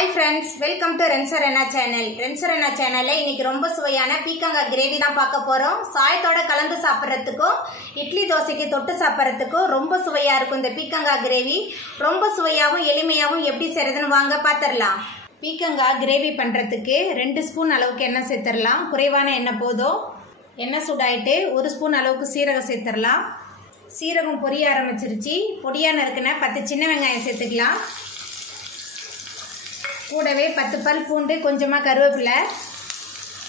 Hi friends, welcome to Rensurena channel. Rensurena channel இன்னைக்கு ரொம்ப சுவையான பீக்கங்காய் கிரேவி தான் பார்க்க போறோம். சாயத்தோட கலந்து சாப்பிடுறதுக்கும் இட்லி தோசைக்கு தொட்டு சாப்பிடுறதுக்கும் ரொம்ப சுவையா இருக்கும் இந்த பீக்கங்காய் கிரேவி. ரொம்ப சுவையாவும் எளிமையாவும் எப்படி செய்யறதுன்னு வாங்க பாத்திரலாம். பீக்கங்காய் கிரேவி பண்றதுக்கு 2 ஸ்பூன் அளவுக்கு எண்ணெய் சேர்த்துடலாம். குறைவான எண்ணெய் போதும். எண்ணெய் சூடாயிட்டு 1 ஸ்பூன் அளவுக்கு சீரகம் சேர்த்துடலாம். சீரகம் பொரிய ஆரம்பிச்சிருச்சு. பொடியா நறுக்குன 10 சின்ன வெங்காயம் சேர்த்துக்கலாம். கூடவே 10 பல் பூண்டு, கொஞ்சமாக கருவேப்பிலை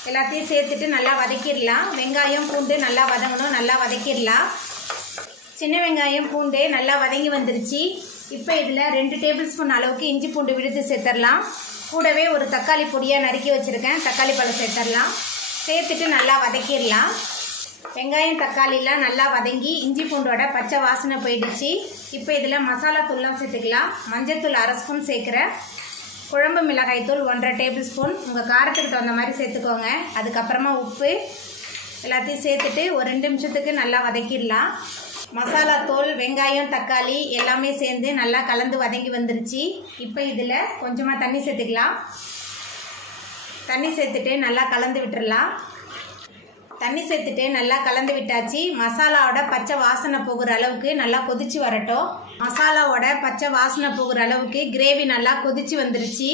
எல்லாத்தையும் சேர்த்துட்டு நல்லா வதக்கிடலாம். வெங்காயம் பூண்டு நல்லா வதங்கணும், நல்லா வதக்கிடலாம். சின்ன வெங்காயம் பூண்டு நல்லா வதங்கி வந்துருச்சு. இப்போ இதில் 2 டேபிள் ஸ்பூன் அளவுக்கு இஞ்சி பூண்டு விழுத்து சேர்த்துடலாம். கூடவே ஒரு தக்காளி பொடியாக நறுக்கி வச்சுருக்கேன், தக்காளி பழம் சேர்த்துடலாம். சேர்த்துட்டு நல்லா வதக்கிடலாம். வெங்காயம் தக்காளிலாம் நல்லா வதங்கி இஞ்சி பூண்டோட பச்சை வாசனை போயிடுச்சு. இப்போ இதில் மசாலா தூள்லாம் சேர்த்துக்கலாம். மஞ்சள் 1/2 ஸ்பூன் சேர்க்குறேன். குழம்பு மிளகாய் தூள் 1/2 டேபிள் ஸ்பூன், உங்கள் காரத்துக்கு தகுந்த மாதிரி சேர்த்துக்கோங்க. அதுக்கப்புறமா உப்பு எல்லாத்தையும் சேர்த்துட்டு ஒரு 2 நிமிஷத்துக்கு நல்லா வதக்கிடலாம். மசாலா தூள், வெங்காயம், தக்காளி எல்லாமே சேர்ந்து நல்லா கலந்து வதங்கி வந்துருச்சு. இப்போ இதில் கொஞ்சமாக தண்ணி சேர்த்துக்கலாம். தண்ணி சேர்த்துட்டு நல்லா கலந்து விட்டுடலாம். தண்ணி சேர்த்துட்டு நல்லா கலந்து விட்டாச்சு. மசாலாவோட பச்சை வாசனை போகிற அளவுக்கு நல்லா கொதிச்சு வரட்டும். மசாலாவோட பச்சை வாசனை போகிற அளவுக்கு கிரேவி நல்லா கொதிச்சு வந்துருச்சு.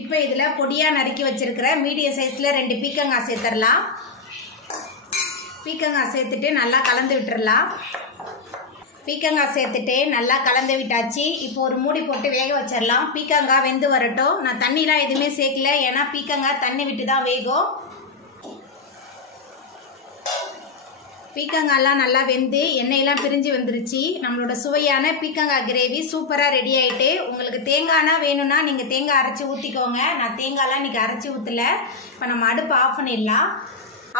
இப்போ இதில் பொடியாக நறுக்கி வச்சிருக்கிற மீடியம் சைஸில் 2 பீக்கங்காய் சேர்த்துடலாம். பீக்கங்காய் சேர்த்துட்டு நல்லா கலந்து விட்டுடலாம். பீக்கங்காய் சேர்த்துட்டு நல்லா கலந்து விட்டாச்சு. இப்போ ஒரு மூடி போட்டு வேக வச்சிடலாம். பீக்கங்காய் வெந்து வரட்டும். நான் தண்ணிலாம் எதுவுமே சேர்க்கல, ஏன்னா பீக்கங்காய் தண்ணி விட்டு தான் வேகும். பீக்கங்காய்லாம் நல்லா வெந்து எண்ணெயெல்லாம் பிரிஞ்சு வந்துருச்சு. நம்மளோட சுவையான பீக்கங்காய் கிரேவி சூப்பராக ரெடி ஆகிட்டு. உங்களுக்கு தேங்காய்னா வேணும்னா நீங்கள் தேங்காய் அரைச்சி ஊற்றிக்கோங்க. நான் தேங்காய்லாம் இன்றைக்கி அரைச்சி ஊற்றல. இப்போ நம்ம அடுப்பு ஆஃப் பண்ணிடலாம்.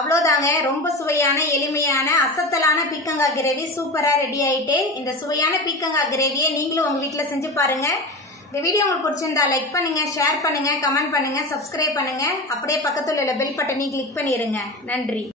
அவ்வளோதாங்க, ரொம்ப சுவையான எளிமையான அசத்தலான பீக்கங்காய் கிரேவி சூப்பராக ரெடி ஆகிட்டு. இந்த சுவையான பீக்கங்காய் கிரேவியை நீங்களும் உங்கள் வீட்டில் செஞ்சு பாருங்கள். இந்த வீடியோ உங்களுக்கு பிடிச்சிருந்தா லைக் பண்ணுங்கள், ஷேர் பண்ணுங்கள், கமெண்ட் பண்ணுங்கள், சப்ஸ்கிரைப் பண்ணுங்கள். அப்படியே பக்கத்தில் உள்ள பெல் பட்டனையும் கிளிக் பண்ணிடுங்க. நன்றி.